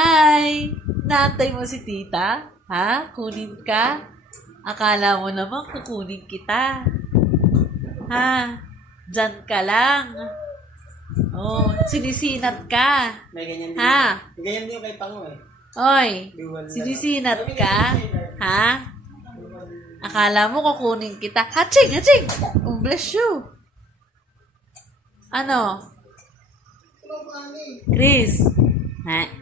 Hi! Naantay mo si tita? Ha? Kunin ka? Akala mo naman kukunin kita. Ha? Diyan ka lang. Oh, sinisinat ka. May ganyan din. Ha? May ganyan din yung kay Pango eh. Oy, Dual na. sinisinat ka? Ha? Akala mo kukunin kita. Haching! Haching! Oh, bless you. Ano? Chris. Ha?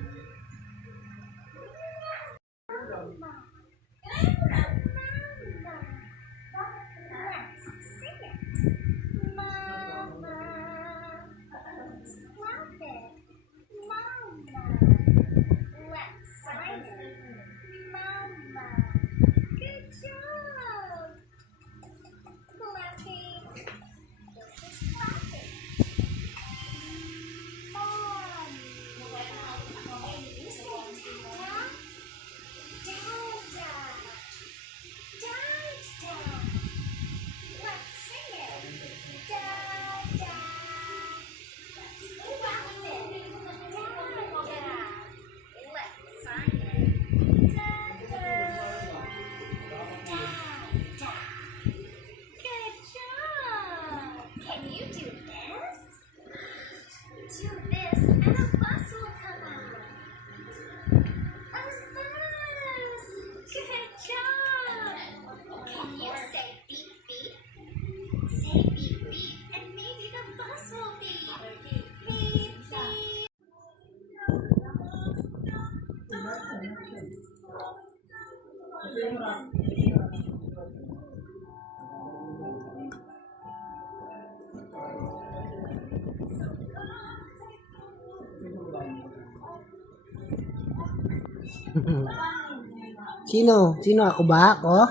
Sino? Sino? Ako ba? Ako?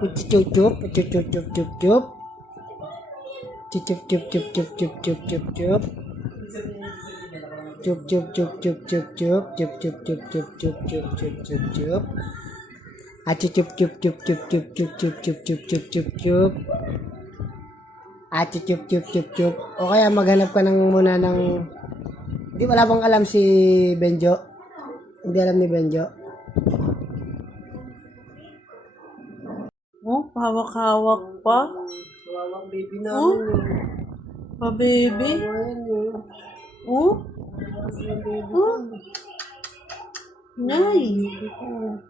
Puchup-chup, puchup-chup-chup-chup. Chup-chup-chup-chup-chup-chup-chup-chup. Chup-chup-chup-chup-chup-chup. Chup-chup-chup-chup-chup-chup-chup-chup-chup. Ah, chup-chup-chup-chup-chup-chup-chup-chup-chup-chup-chup. Ah, chup-chup-chup-chup-chup. O kaya maghanap ka muna ng... Hindi, wala bang alam si Benjo? Hindi alam ni Benjo. Oh, hawak-hawak pa. Wawang baby Oh, namin eh. pa-baby. Ayan eh. Oh, Yung baby oh. Nay, ko.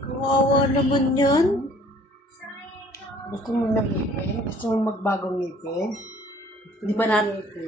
kawawa naman yan. Gusto mo ng ngipin? Gusto mo magbagong ngipin? Di ba natin,